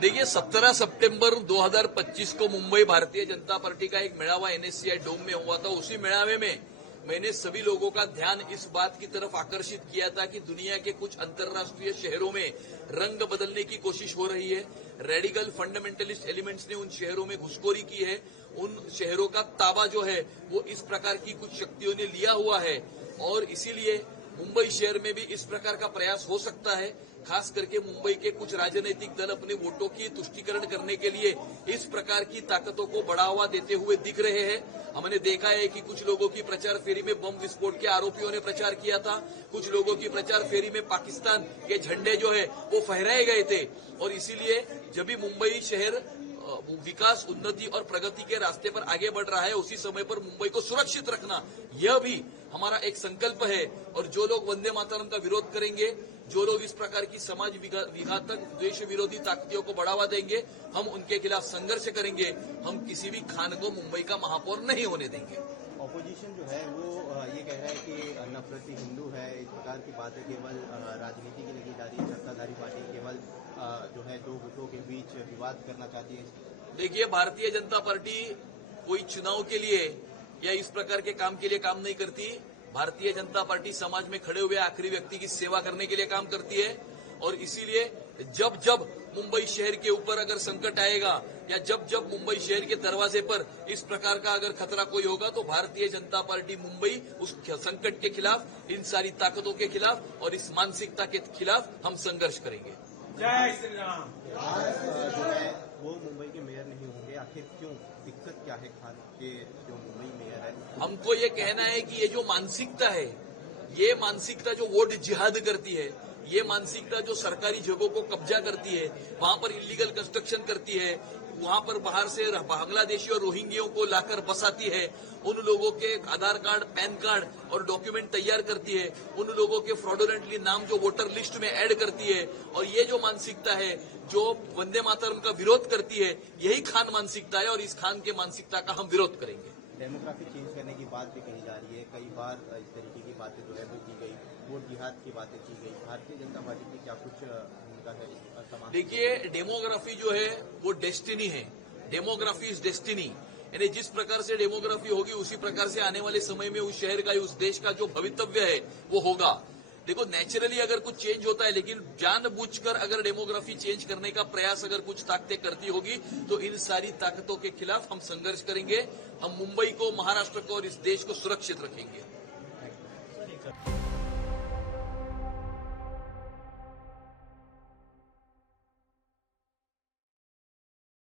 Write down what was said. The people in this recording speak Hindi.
देखिए 17 सितंबर 2025 को मुंबई भारतीय जनता पार्टी का एक मेळावा एनएससीआई डोम में हुआ था। उसी मेळावे में मैंने सभी लोगों का ध्यान इस बात की तरफ आकर्षित किया था कि दुनिया के कुछ अंतर्राष्ट्रीय शहरों में रंग बदलने की कोशिश हो रही है। रेडिकल फंडामेंटलिस्ट एलिमेंट्स ने उन शहरों में घुसखोरी की है। उन शहरों का ताबा जो है वो इस प्रकार की कुछ शक्तियों ने लिया हुआ है और इसीलिए मुंबई शहर में भी इस प्रकार का प्रयास हो सकता है। खास करके मुंबई के कुछ राजनीतिक दल अपने वोटों की तुष्टीकरण करने के लिए इस प्रकार की ताकतों को बढ़ावा देते हुए दिख रहे हैं। हमने देखा है कि कुछ लोगों की प्रचार फेरी में बम विस्फोट के आरोपियों ने प्रचार किया था। कुछ लोगों की प्रचार फेरी में पाकिस्तान के झंडे जो है वो फहराए गए थे और इसीलिए जब भी मुंबई शहर विकास, उन्नति और प्रगति के रास्ते पर आगे बढ़ रहा है, उसी समय पर मुंबई को सुरक्षित रखना यह भी हमारा एक संकल्प है। और जो लोग वंदे मातरम का विरोध करेंगे, जो लोग इस प्रकार की समाज विघातक द्वेष विरोधी ताकतों को बढ़ावा देंगे, हम उनके खिलाफ संघर्ष करेंगे। हम किसी भी खान को मुंबई का महापौर नहीं होने देंगे। ऑपोजिशन जो है वो ये कह रहा है कि नफरती हिंदू है, इस प्रकार की बातें केवल राजनीति की लगी जा रही है। सत्ताधारी पार्टी केवल जो है दो गुटों के बीच विवाद करना चाहती है। देखिए, भारतीय जनता पार्टी कोई चुनाव के लिए या इस प्रकार के काम के लिए काम नहीं करती। भारतीय जनता पार्टी समाज में खड़े हुए आखिरी व्यक्ति की सेवा करने के लिए काम करती है और इसीलिए जब जब मुंबई शहर के ऊपर अगर संकट आएगा या जब जब मुंबई शहर के दरवाजे पर इस प्रकार का अगर खतरा कोई होगा तो भारतीय जनता पार्टी मुंबई उस संकट के खिलाफ, इन सारी ताकतों के खिलाफ और इस मानसिकता के खिलाफ हम संघर्ष करेंगे। जय श्री राम। जो है वो मुंबई के मेयर नहीं होंगे, आखिर क्यों? दिक्कत क्या है खान के जो मुंबई मेयर है? हमको ये कहना है कि ये जो मानसिकता है, ये मानसिकता जो वोट जिहाद करती है, ये मानसिकता जो सरकारी जगहों को कब्जा करती है, वहां पर इलीगल कंस्ट्रक्शन करती है, वहां पर बाहर से बांग्लादेशी और रोहिंग्यों को लाकर बसाती है, उन लोगों के आधार कार्ड, पैन कार्ड और डॉक्यूमेंट तैयार करती है, उन लोगों के फ्रॉडुलेंटली नाम जो वोटर लिस्ट में ऐड करती है और ये जो मानसिकता है जो वंदे मातरम का विरोध करती है, यही खान मानसिकता है और इस खान के मानसिकता का हम विरोध करेंगे। डेमोग्राफी चेंज करने की बात भी कही जा रही है। कई बार इस तरीके की बातें जो है वो की गई, वोट जिहाद की बातें की गई। भारतीय जनता पार्टी की क्या कुछ भूमिका है? देखिए, डेमोग्राफी जो है वो डेस्टिनी है। डेमोग्राफी इज डेस्टिनी, यानी जिस प्रकार से डेमोग्राफी होगी उसी प्रकार से आने वाले समय में उस शहर का, उस देश का जो भवितव्य है वो होगा। देखो, नेचुरली अगर कुछ चेंज होता है, लेकिन जानबूझकर अगर डेमोग्राफी चेंज करने का प्रयास अगर कुछ ताकतें करती होगी तो इन सारी ताकतों के खिलाफ हम संघर्ष करेंगे। हम मुंबई को, महाराष्ट्र को और इस देश को सुरक्षित रखेंगे।